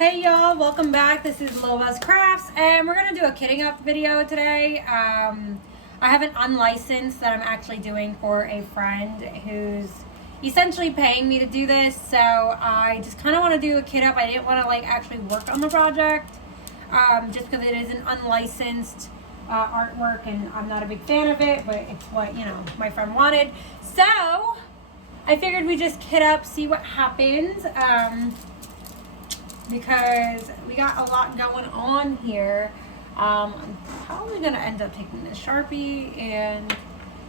Hey y'all, welcome back. This is Lova's Crafts and we're going to do a kitting up video today. I have an unlicensed that I'm actually doing for a friend who's essentially paying me to do this. So I just kind of want to do a kit up. I didn't want to actually work on the project just because it is an unlicensed artwork and I'm not a big fan of it, but it's what, my friend wanted. So I figured we just kit up, see what happens. Because we got a lot going on here. I'm probably gonna end up taking this Sharpie and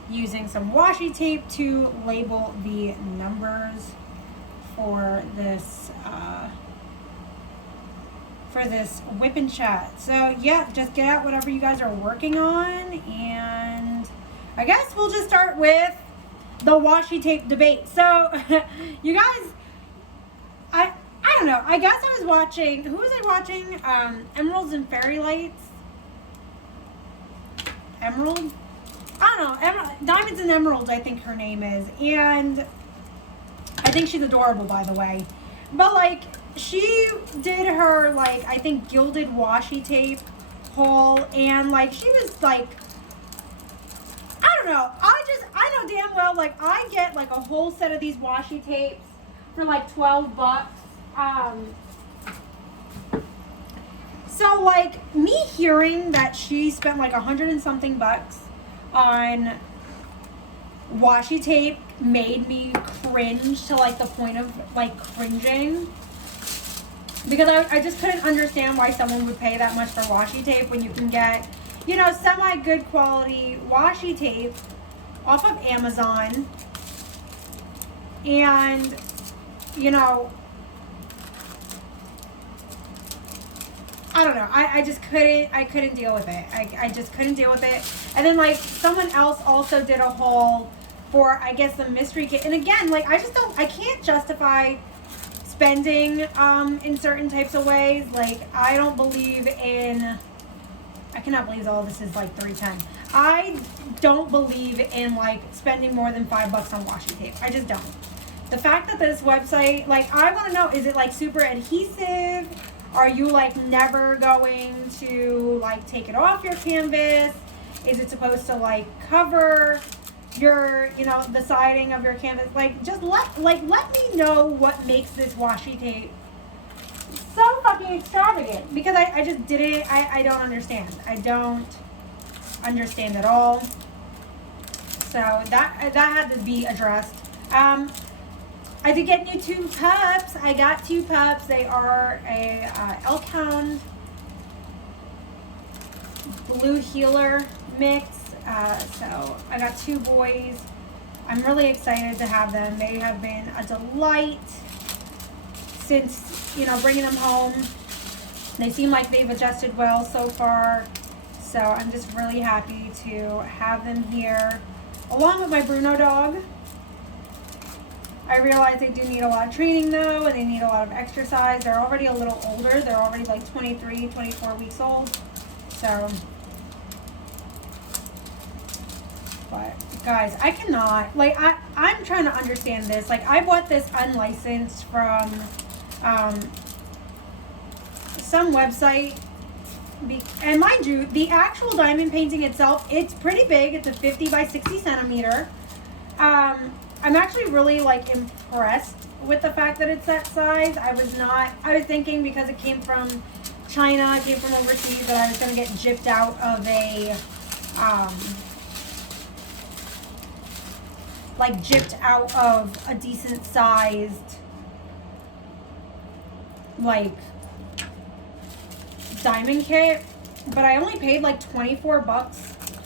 using some washi tape to label the numbers for this whip and chat. So yeah, just get out whatever you guys are working on, and I guess we'll just start with the washi tape debate. So you guys, I don't know. I guess I was watching, who was I watching? Emeralds and Fairy Lights. Emerald? I don't know. Diamonds and Emeralds, I think her name is. And I think she's adorable, by the way. But she did her, I think gilded washi tape haul. And she was I don't know. I know damn well, I get a whole set of these washi tapes for $12. So me hearing that she spent $100 and something bucks on washi tape made me cringe to the point of cringing, because I just couldn't understand why someone would pay that much for washi tape when you can get semi good quality washi tape off of Amazon. And I don't know. I just couldn't deal with it. I just couldn't deal with it. And then someone else also did a haul for, I guess, the mystery kit. And again, I can't justify spending in certain types of ways. I don't believe in, I cannot believe all this is $3.10. I don't believe in spending more than $5 on washi tape. I just don't. The fact that this website, I want to know, is it super adhesive? Are you never going to take it off your canvas? Is it supposed to cover your, the siding of your canvas? Just let me know what makes this washi tape so fucking extravagant, because I just didn't, I don't understand. I don't understand at all. So that had to be addressed. I did get new 2 cups. I got 2 cups. They are a Elkhound Blue Healer mix. So I got 2 boys. I'm really excited to have them. They have been a delight since, bringing them home. They seem like they've adjusted well so far. So I'm just really happy to have them here, along with my Bruno dog. I realize they do need a lot of training though, and they need a lot of exercise. They're already a little older. They're already 23, 24 weeks old. So, but guys, I cannot, I'm trying to understand this. I bought this unlicensed from some website. And mind you, the actual diamond painting itself, it's pretty big. It's a 50 by 60 centimeter. I'm actually really impressed with the fact that it's that size. I was thinking because it came from China, it came from overseas, that I was going to get gypped out of a, decent sized, diamond kit. But I only paid $24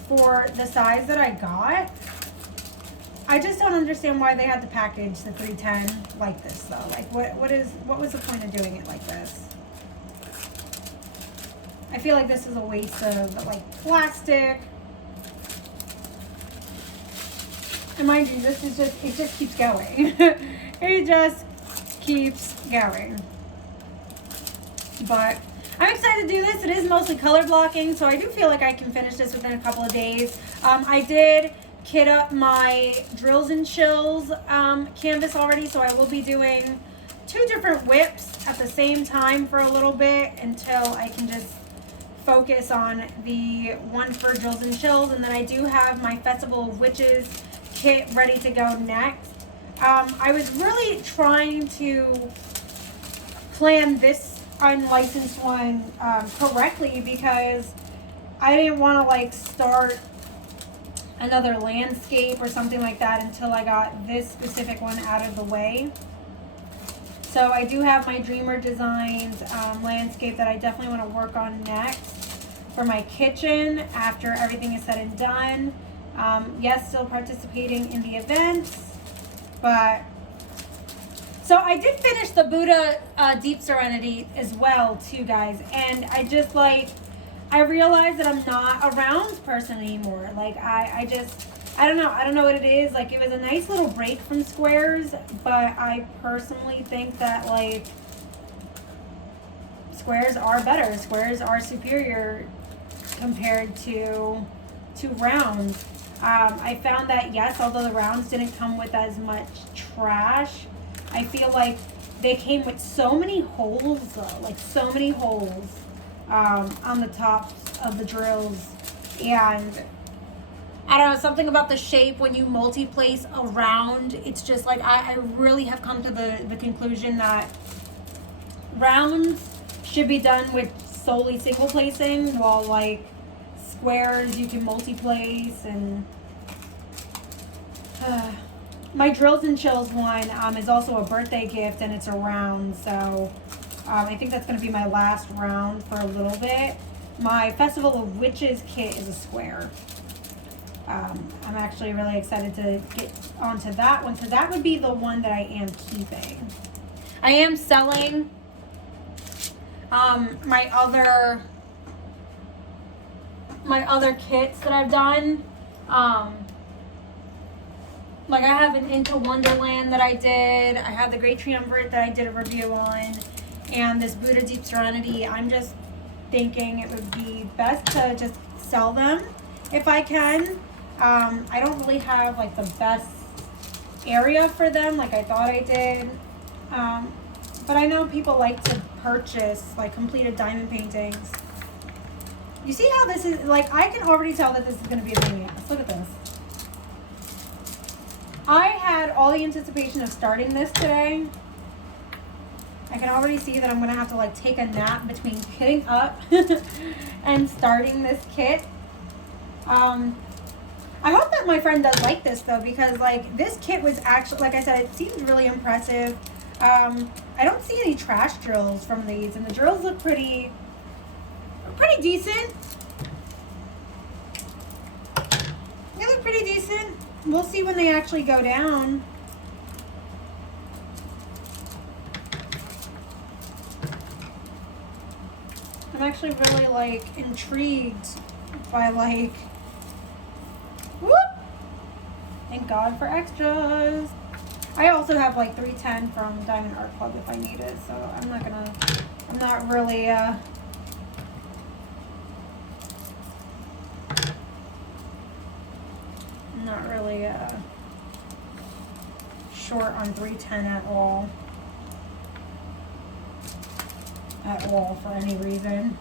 for the size that I got. I just don't understand why they had to package the 310 like this though. What was the point of doing it like this? I feel like this is a waste of plastic. And mind you, this is it just keeps going. It just keeps going. But I'm excited to do this. It is mostly color blocking, so I do feel like I can finish this within a couple of days. I did kit up my Drills and Chills canvas already, so I will be doing 2 different whips at the same time for a little bit until I can just focus on the one for Drills and Chills. And then I do have my Festival of Witches kit ready to go next. I was really trying to plan this unlicensed one correctly because I didn't want to like start another landscape or something like that until I got this specific one out of the way. So I do have my Dreamer Designs landscape that I definitely want to work on next for my kitchen after everything is said and done. Yes, still participating in the events, but so I did finish the Buddha Deep Serenity as well too, guys, and I just like, I realized that I'm not a rounds person anymore. Like I don't know what it is. Like, it was a nice little break from squares, but I personally think that like squares are better. Squares are superior compared to rounds. I found that yes, although the rounds didn't come with as much trash, I feel like they came with so many holes though, like so many holes on the tops of the drills. And I don't know, something about the shape when you multi-place around, it's just like, I really have come to the conclusion that rounds should be done with solely single placing, while like squares you can multi-place. And my Drills and Chills one is also a birthday gift, and it's a round, so I think that's going to be my last round for a little bit. My Festival of Witches kit is a square. I'm actually really excited to get onto that one because that would be the one that I am keeping. I am selling my other kits that I've done. Like I have an Into Wonderland that I did. I have the Great Triumvirate that I did a review on. And this Buddha Deep Serenity, I'm just thinking it would be best to just sell them if I can. I don't really have like the best area for them like I thought I did. But I know people like to purchase like completed diamond paintings. You see how this is, like, I can already tell that this is going to be a pain in the ass. Look at this. I had all the anticipation of starting this today. I can already see that I'm going to have to like take a nap between getting up and starting this kit. I hope that my friend does like this though, because like this kit was actually, like I said, it seems really impressive. I don't see any trash drills from these, and the drills look pretty decent. They look pretty decent. We'll see when they actually go down. I'm actually really like intrigued by like, whoop! Thank God for extras. I also have like 310 from Diamond Art Club if I need it, so I'm not really short on 310 at all for any reason.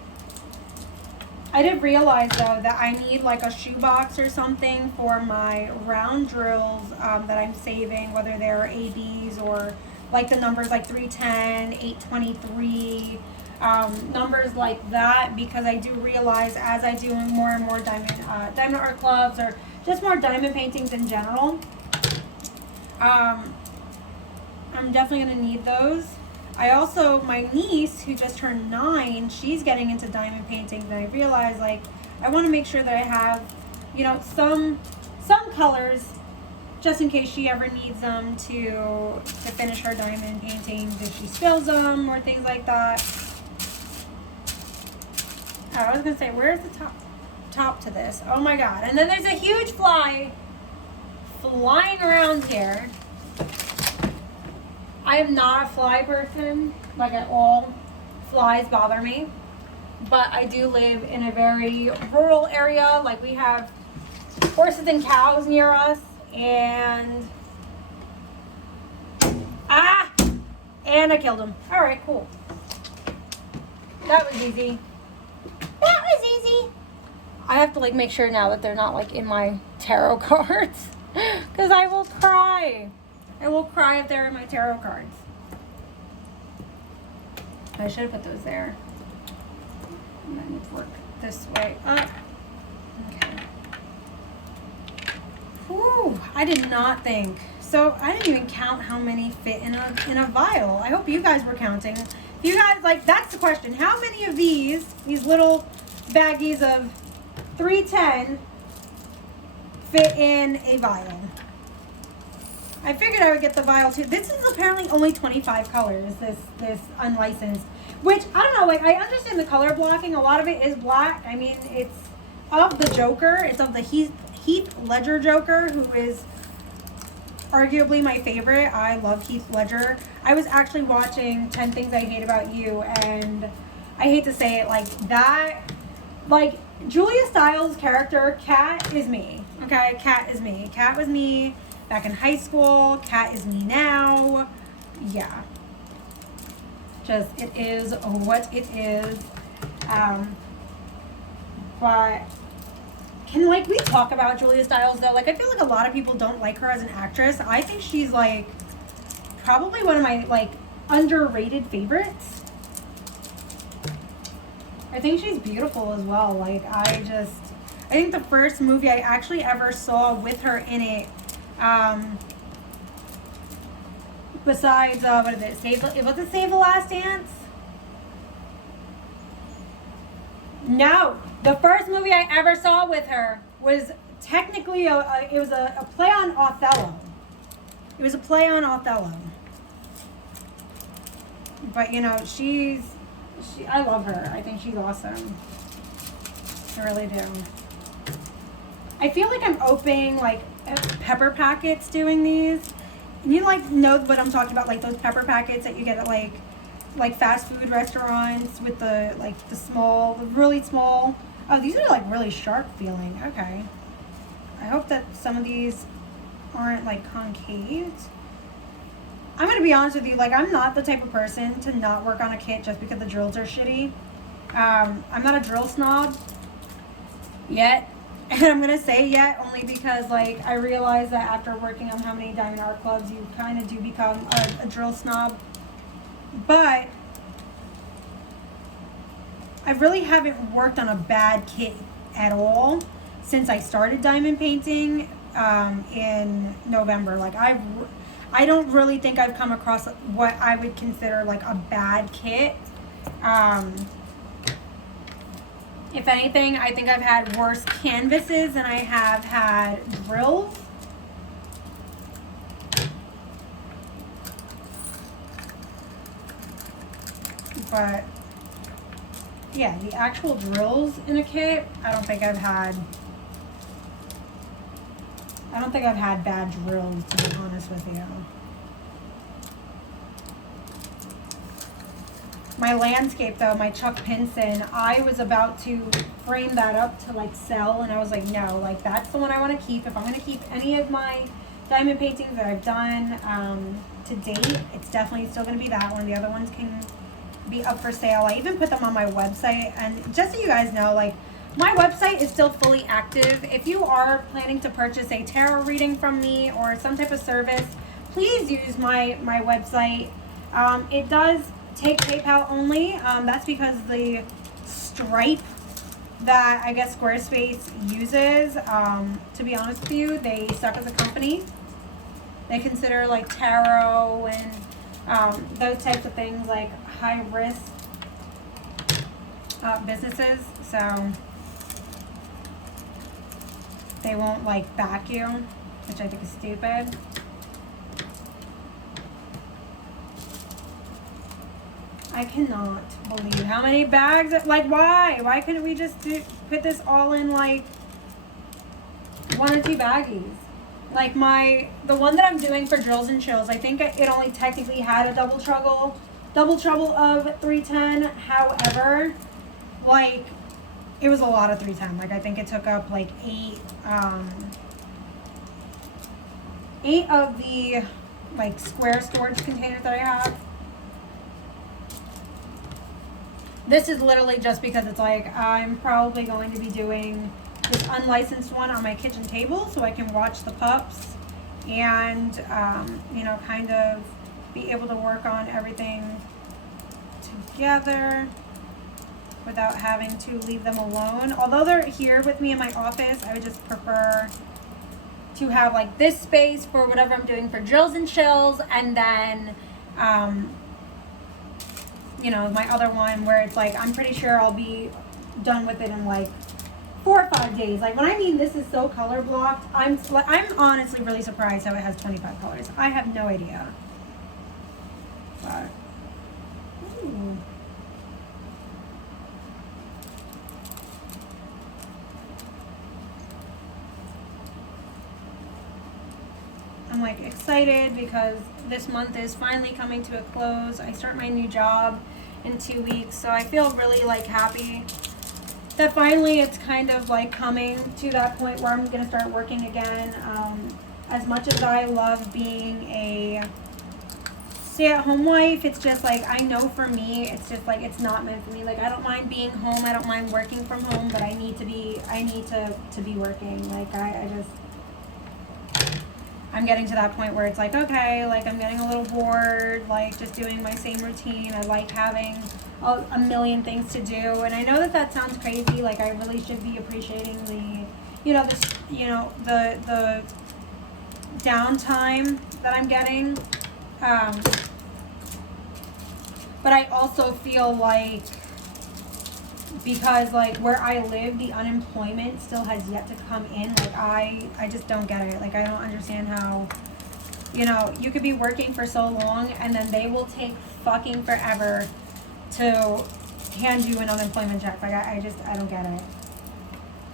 I did realize though that I need like a shoebox or something for my round drills that I'm saving, whether they're ABs or like the numbers like 310, 823, numbers like that, because I do realize as I do more and more diamond art clubs or just more diamond paintings in general, I'm definitely going to need those. I also, my niece who just turned 9, she's getting into diamond paintings, and I realized like I want to make sure that I have, you know, some colors just in case she ever needs them to finish her diamond paintings if she spills them or things like that. Oh, I was gonna say, where's the top to this? Oh my God! And then there's a huge fly flying around here. I am not a fly person, like at all. Flies bother me. But I do live in a very rural area. Like we have horses and cows near us. And And I killed him. All right, cool. That was easy. That was easy. I have to like make sure now that they're not like in my tarot cards, because I will cry. I will cry if they're in my tarot cards. I should have put those there. And then it's work this way up. Okay. Whew, I did not think. So I didn't even count how many fit in a vial. I hope you guys were counting. You guys, like, that's the question. How many of these little baggies of 310 fit in a vial? I figured I would get the vial too. This is apparently only 25 colors, this unlicensed. Which, I don't know, like, I understand the color blocking. A lot of it is black. I mean, it's of the Joker. It's of the Heath Ledger Joker, who is arguably my favorite. I love Heath Ledger. I was actually watching 10 Things I Hate About You, and I hate to say it, like, that, like, Julia Stiles' character, Kat, is me. Okay? Kat is me. Kat was me back in high school. Kat is me now. Yeah. Just, it is what it is. But can, like, we talk about Julia Stiles, though? Like, I feel like a lot of people don't like her as an actress. I think she's, like, probably one of my, like, underrated favorites. I think she's beautiful as well. Like, I think the first movie I actually ever saw with her in it, besides, what is it? Was it Save the Last Dance? No. The first movie I ever saw with her was technically, it was a play on Othello. It was a play on Othello. But, you know, I love her. I think she's awesome. I really do. I feel like I'm opening, like, pepper packets doing these. And you, like, know what I'm talking about, like those pepper packets that you get at, like fast food restaurants with the, like, the really small. Oh, these are, like, really sharp feeling. Okay. I hope that some of these aren't, like, concave. I'm going to be honest with you, like, I'm not the type of person to not work on a kit just because the drills are shitty. I'm not a drill snob yet. And I'm going to say yet only because, like, I realize that after working on how many Diamond Art Clubs, you kind of do become a drill snob. But I really haven't worked on a bad kit at all since I started diamond painting in November. Like, I don't really think I've come across what I would consider, like, a bad kit. If anything, I think I've had worse canvases than I have had drills. But yeah, the actual drills in a kit, I don't think I've had bad drills, to be honest with you. My landscape, though, my Chuck Pinson, I was about to frame that up to, like, sell, and I was like, no, like, that's the one I want to keep. If I'm going to keep any of my diamond paintings that I've done to date, it's definitely still going to be that one. The other ones can be up for sale. I even put them on my website, and just so you guys know, like, my website is still fully active. If you are planning to purchase a tarot reading from me or some type of service, please use my website. It does take PayPal only. That's because the Stripe that I guess Squarespace uses, to be honest with you, they suck as a company. They consider, like, tarot and those types of things, like, high risk businesses, so they won't, like, back you, which I think is stupid. I cannot believe how many bags, like, why couldn't we just put this all in, like, 1 or 2 baggies? Like, the one that I'm doing for drills and chills, I think it only technically had a double trouble of 310. However, like, it was a lot of 310. Like, I think it took up, like, 8 of the, like, square storage containers that I have. This is literally just because it's like I'm probably going to be doing this unlicensed one on my kitchen table so I can watch the pups and, you know, kind of be able to work on everything together without having to leave them alone. Although they're here with me in my office, I would just prefer to have like this space for whatever I'm doing for drills and chills, and then, you know, my other one where it's like I'm pretty sure I'll be done with it in like 4 or 5 days. Like when I mean this is so color blocked, I'm honestly really surprised how it has 25 colors. I have no idea. But ooh. I'm like excited because this month is finally coming to a close. I start my new job in 2 weeks, so I feel really like happy that finally it's kind of like coming to that point where I'm gonna start working again. As much as I love being a stay-at-home wife, it's just like I know for me it's just like it's not meant for me. Like I don't mind being home, I don't mind working from home, but I need to be working. Like I just I'm getting to that point where it's like, okay, like I'm getting a little bored, like just doing my same routine. I like having a million things to do. And I know that that sounds crazy. Like I really should be appreciating the, you know, the downtime that I'm getting. But I also feel like, because like where I live, the unemployment still has yet to come in. Like I just don't get it. Like I don't understand how, you know, you could be working for so long and then they will take fucking forever to hand you an unemployment check. Like I don't get it.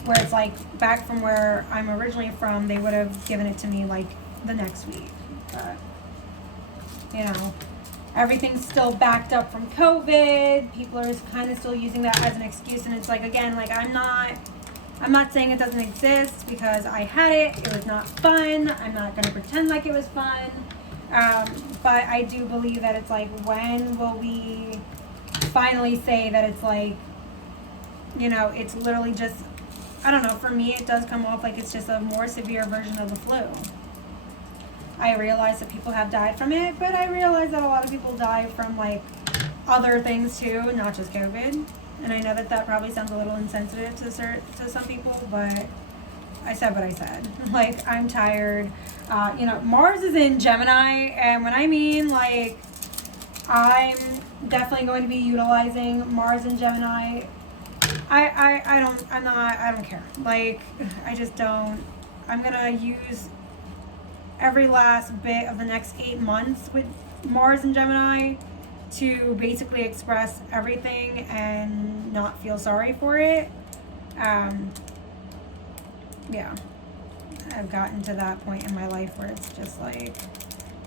Where it's like back from where I'm originally from, they would have given it to me like the next week. But you know, everything's still backed up from COVID. People are kind of still using that as an excuse, and it's like, again, like I'm not saying it doesn't exist because I had it. It was not fun. I'm not going to pretend like it was fun. But I do believe that it's like, when will we finally say that it's like, you know, it's literally just, I don't know, for me it does come off like it's just a more severe version of the flu. I realize that people have died from it, but I realize that a lot of people die from like other things too, not just COVID. And I know that that probably sounds a little insensitive to some people, but I said what I said. Like, I'm tired. You know, Mars is in Gemini, and when I mean like, I'm definitely going to be utilizing Mars in Gemini. I don't care. Like, I just don't. I'm gonna use every last bit of the next 8 months with Mars and Gemini to basically express everything and not feel sorry for it. Yeah, I've gotten to that point in my life where it's just like,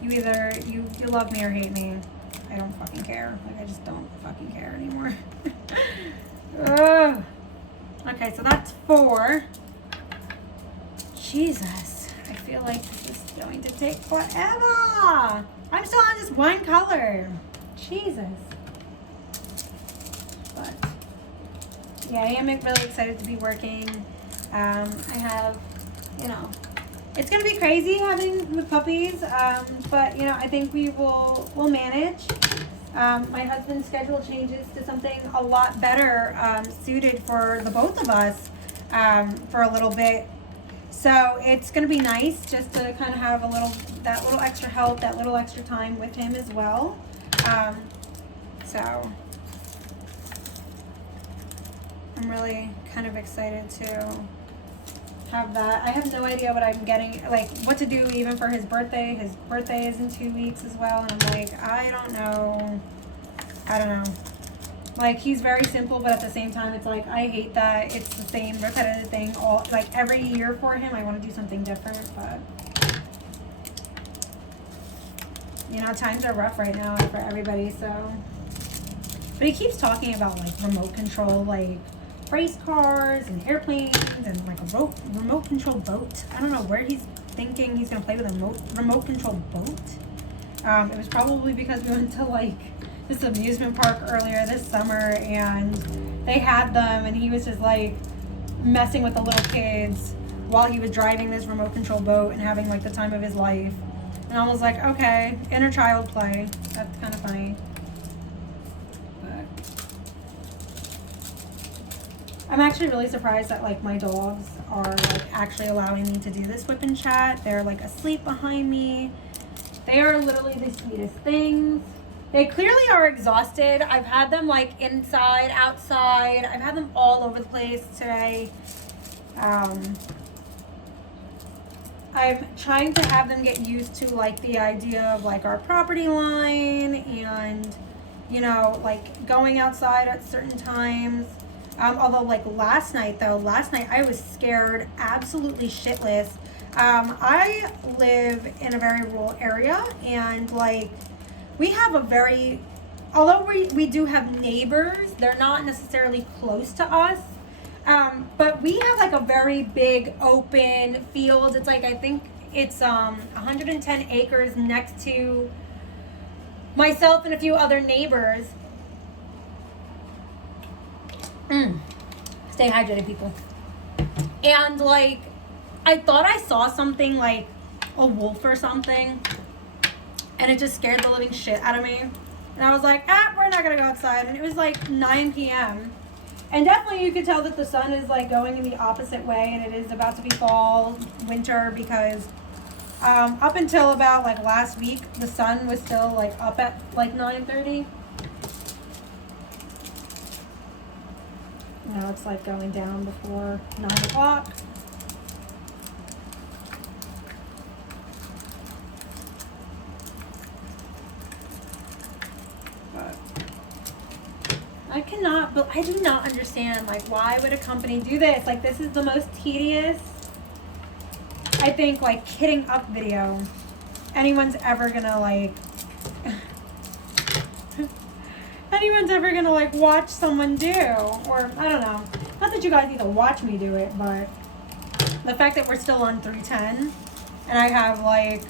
you either you love me or hate me. I don't fucking care. Like I just don't fucking care anymore. Ugh. Okay, so that's 4. Jesus, I feel like this is going to take forever. I'm still on just one color. Jesus. But yeah, I am really excited to be working. I have, you know, it's gonna be crazy having with puppies, but you know, I think we'll manage. My husband's schedule changes to something a lot better suited for the both of us for a little bit. So it's going to be nice just to kind of have that little extra help, that little extra time with him as well. So I'm really kind of excited to have that. I have no idea what I'm getting, like what to do even for his birthday. His birthday is in 2 weeks as well. And I'm like, I don't know. Like, he's very simple, but at the same time, it's like, I hate that it's the same repetitive thing like every year for him. I want to do something different, but you know, times are rough right now for everybody, so. But he keeps talking about like remote control, like race cars and airplanes and like a remote control boat. I don't know where he's thinking he's gonna play with a remote control boat. It was probably because we went to like this amusement park earlier this summer, and they had them, and he was just like messing with the little kids while he was driving this remote control boat and having like the time of his life. And I was like, okay, inner child play. That's kind of funny. But I'm actually really surprised that like my dogs are like actually allowing me to do this whip and chat. They're like asleep behind me. They are literally the sweetest things. They clearly are exhausted. I've had them like inside, outside. I've had them all over the place today. I'm trying to have them get used to like the idea of like our property line and, you know, like going outside at certain times. Although like last night I was scared absolutely shitless. I live in a very rural area, and like we have a very, although we do have neighbors, they're not necessarily close to us. But we have like a very big open field. It's like, I think it's 110 acres next to myself and a few other neighbors. Stay hydrated, people. And like, I thought I saw something like a wolf or something, and it just scared the living shit out of me. And I was like, we're not gonna go outside. And it was like 9 p.m. And definitely you could tell that the sun is like going in the opposite way, and it is about to be fall, winter, because up until about like last week, the sun was still like up at like 9:30. Now it's like going down before 9 o'clock. I do not understand, like, why would a company do this? Like, this is the most tedious, I think, like, kidding up video anyone's ever gonna, like, watch someone do. Or, I don't know. Not that you guys need to watch me do it, but the fact that we're still on 310, and I have, like,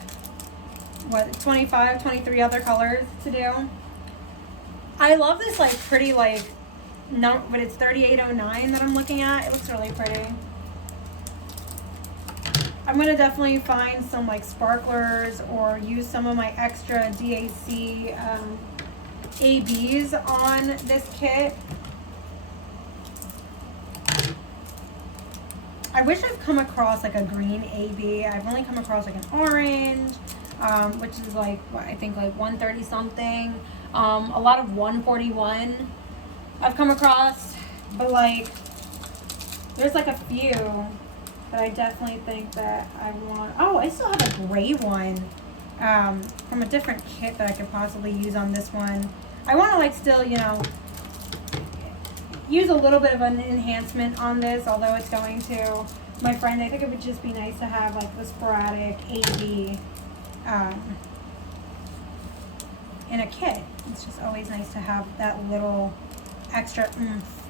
what, 25, 23 other colors to do. I love this, like, pretty, like, no, but it's 3809 that I'm looking at. It looks really pretty. I'm going to definitely find some, like, sparklers or use some of my extra DAC ABs on this kit. I wish I've come across, like, a green AB. I've only come across, like, an orange, which is, like, what, I think, like, 130 something. A lot of 141 I've come across, but like there's like a few that I definitely think that I want. Oh, I still have a gray one from a different kit that I could possibly use on this one. I want to like still, you know, use a little bit of an enhancement on this, although it's going to my friend. I think it would just be nice to have like the sporadic AB in a kit. It's just always nice to have that little extra oomph.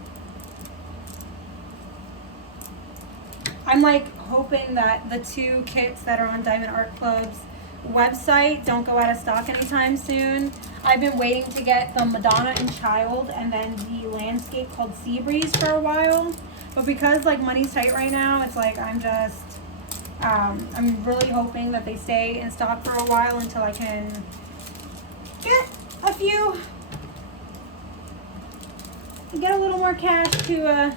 I'm like hoping that the 2 kits that are on Diamond Art Club's website don't go out of stock anytime soon. I've been waiting to get the Madonna and Child and then the landscape called Sea Breeze for a while. But because like money's tight right now, it's like I'm just, I'm really hoping that they stay in stock for a while until I can get a few, get a little more cash to,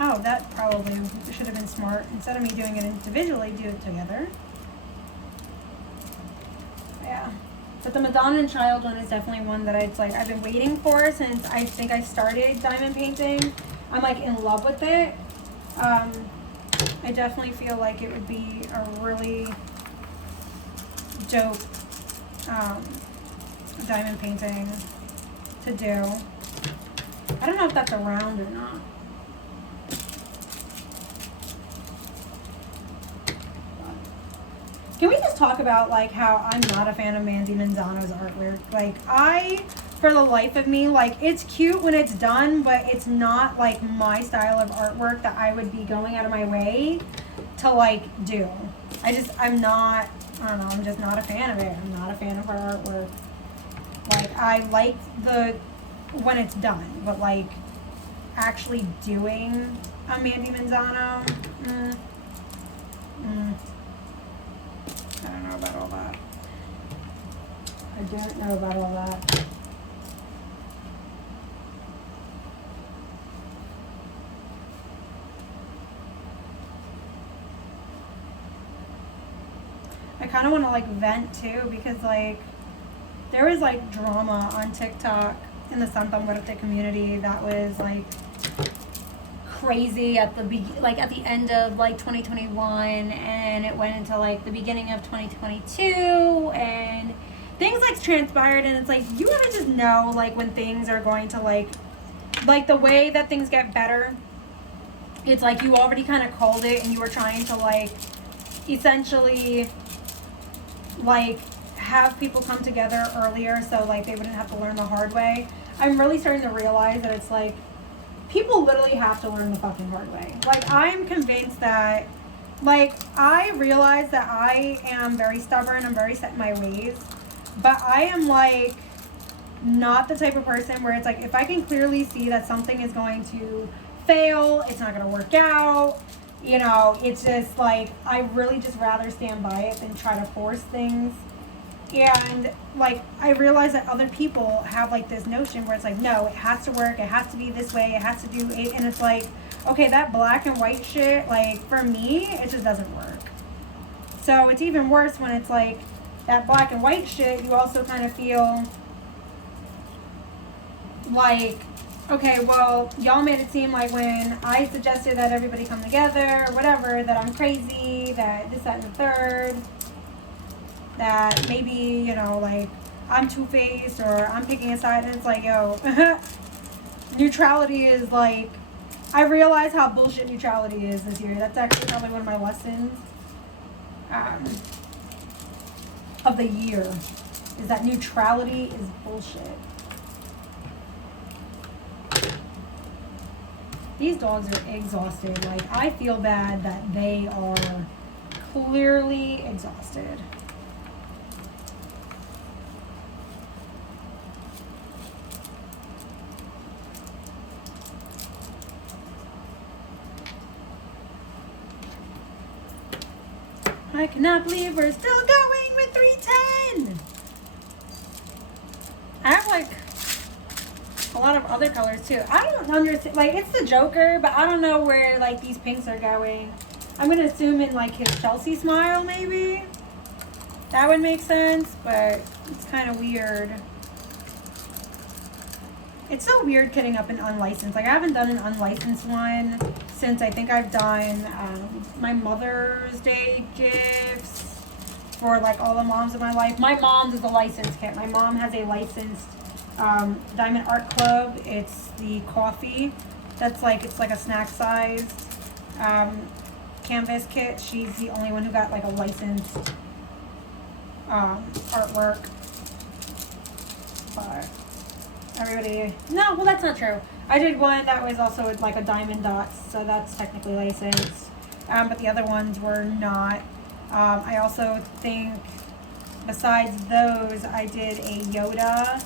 oh, that probably should have been smart. Instead of me doing it individually, do it together. Yeah. But the Madonna and Child one is definitely one that I've been waiting for since I think I started diamond painting. I'm like in love with it. I definitely feel like it would be a really dope diamond painting to do. I don't know if that's around or not. Can we just talk about like how I'm not a fan of Mandy Manzano's artwork? Like for the life of me, like it's cute when it's done, but it's not like my style of artwork that I would be going out of my way to like do. I'm not I don't know, I'm just not a fan of it. I'm not a fan of her artwork. Like, I like when it's done, but like, actually doing a Mandy Manzano, I don't know about all that. I don't know about all that. I kind of want to like vent too, because like there was like drama on TikTok in the Santa Muerte community that was like crazy at the end of like 2021, and it went into like the beginning of 2022, and things like transpired, and it's like you want to just know like when things are going to like the way that things get better. It's like you already kind of called it, and you were trying to like essentially like have people come together earlier so like they wouldn't have to learn the hard way. I'm really starting to realize that it's like people literally have to learn the fucking hard way. Like, I'm convinced that, like, I realize that I am very stubborn, I'm very set in my ways, but I am like not the type of person where it's like if I can clearly see that something is going to fail, it's not going to work out, you know, it's just like I really just rather stand by it than try to force things. And like I realize that other people have like this notion where it's like, no, it has to work, it has to be this way, it has to do it, and it's like, okay, that black and white shit, like for me it just doesn't work. So it's even worse when it's like that black and white shit, you also kind of feel like, okay, well, y'all made it seem like when I suggested that everybody come together, whatever, that I'm crazy, that this, that, and the third, that maybe, you know, like, I'm two-faced or I'm picking a side, and it's like, yo, neutrality is like, I realize how bullshit neutrality is this year. That's actually probably one of my lessons of the year, is that neutrality is bullshit. These dogs are exhausted. Like, I feel bad that they are clearly exhausted. I cannot believe we're still going with 310. I have like a lot of other colors too. I don't understand, like it's the Joker, but I don't know where like these pinks are going. I'm gonna assume in like his Chelsea smile maybe. That would make sense, but it's kind of weird. It's so weird getting up an unlicensed. Like I haven't done an unlicensed one since I think I've done my Mother's Day gifts for like all the moms of my life. My mom's is a licensed kit. My mom has a licensed Diamond Art Club. It's the coffee. That's like, it's like a snack sized canvas kit. She's the only one who got like a licensed artwork. But everybody, no, well that's not true. I did one that was also like a diamond dots, so that's technically licensed. But the other ones were not. I also think besides those, I did a Yoda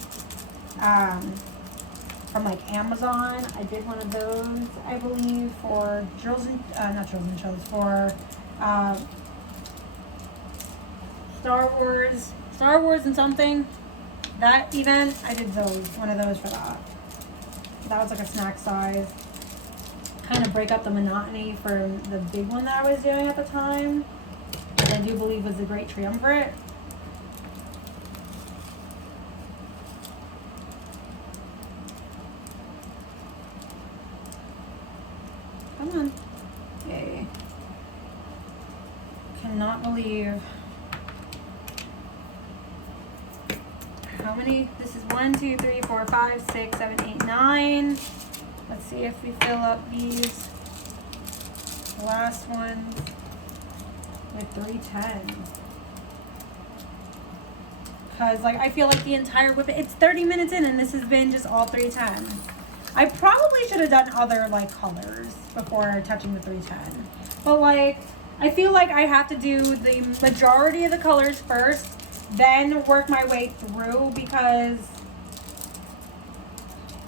from like Amazon. I did one of those, I believe, for Drills and not Drills and Chills, for Star Wars and something. That event, I did one of those for that. That was like a snack size. Kind of break up the monotony for the big one that I was doing at the time. Which I do believe was the Great Triumvirate. Come on. Yay. Cannot believe how many. This is 1, 2, 3, 4, 5, 6, 7, 8, 9. Let's see if we fill up these last ones with 310. Because like I feel like the entire whip, it's 30 minutes in and this has been just all 310. I probably should have done other like colors before touching the 310. But like I feel like I have to do the majority of the colors first, then work my way through, because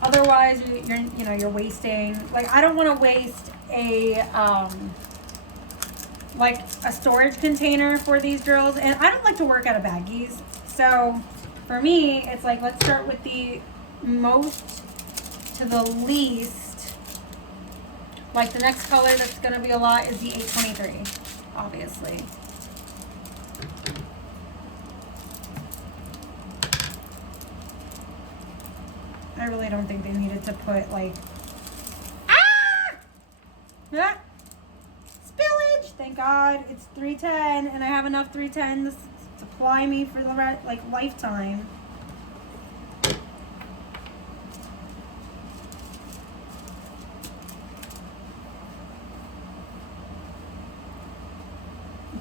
otherwise you're wasting, like, I don't want to waste a like a storage container for these drills, and I don't like to work out of baggies. So for me, it's like, let's start with the most to the least. Like, the next color that's going to be a lot is the 823, obviously. I really don't think they needed to put, like, ah! Spillage! Thank God it's 310, and I have enough 310 to supply me for the lifetime.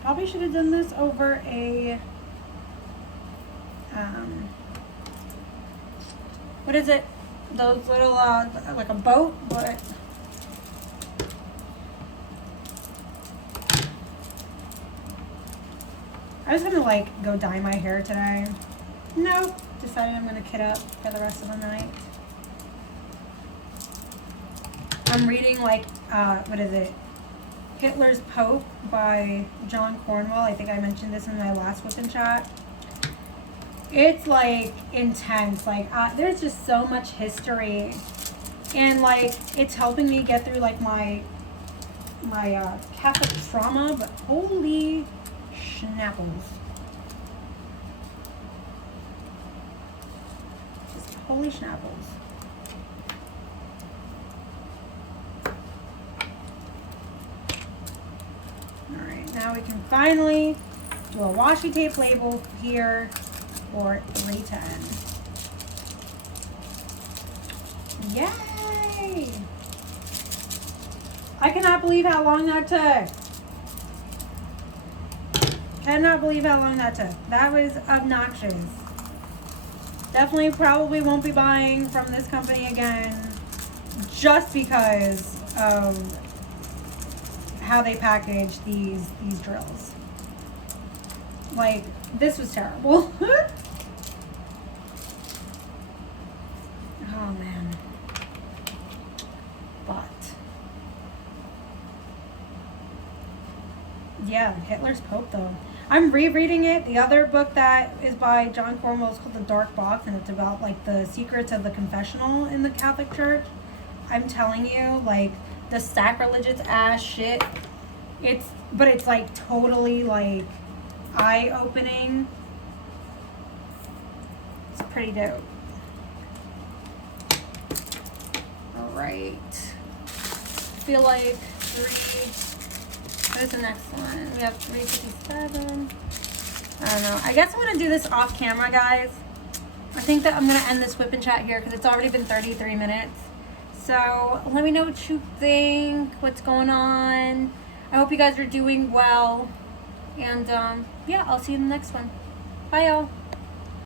Probably should have done this over a, what is it? Those little, like a boat, but I was gonna like go dye my hair today. Nope. Decided I'm gonna kit up for the rest of the night. I'm reading like, what is it? Hitler's Pope by John Cornwell. I think I mentioned this in my last Whippin' Chat. It's like intense. Like, there's just so much history, and like it's helping me get through like my Catholic trauma. But holy schnapples! Just holy schnapples! Now we can finally do a washi tape label here for 310. Yay! I cannot believe how long that took. Cannot believe how long that took. That was obnoxious. Definitely probably won't be buying from this company again, just because of how they package these drills. Like, this was terrible. Oh man. But yeah, Hitler's Pope though. I'm rereading it. The other book that is by John Cornwell is called The Dark Box, and it's about like the secrets of the confessional in the Catholic Church. I'm telling you, like, the sacrilegious ass shit, it's like totally like eye-opening. It's pretty dope. All right, feel like what is the next one? We have 357. I don't know. I guess I'm gonna do this off camera, guys. I think that I'm gonna end this Whippin' Chat here because it's already been 33 minutes. So let me know what you think, what's going on. I hope you guys are doing well. And yeah, I'll see you in the next one. Bye, y'all.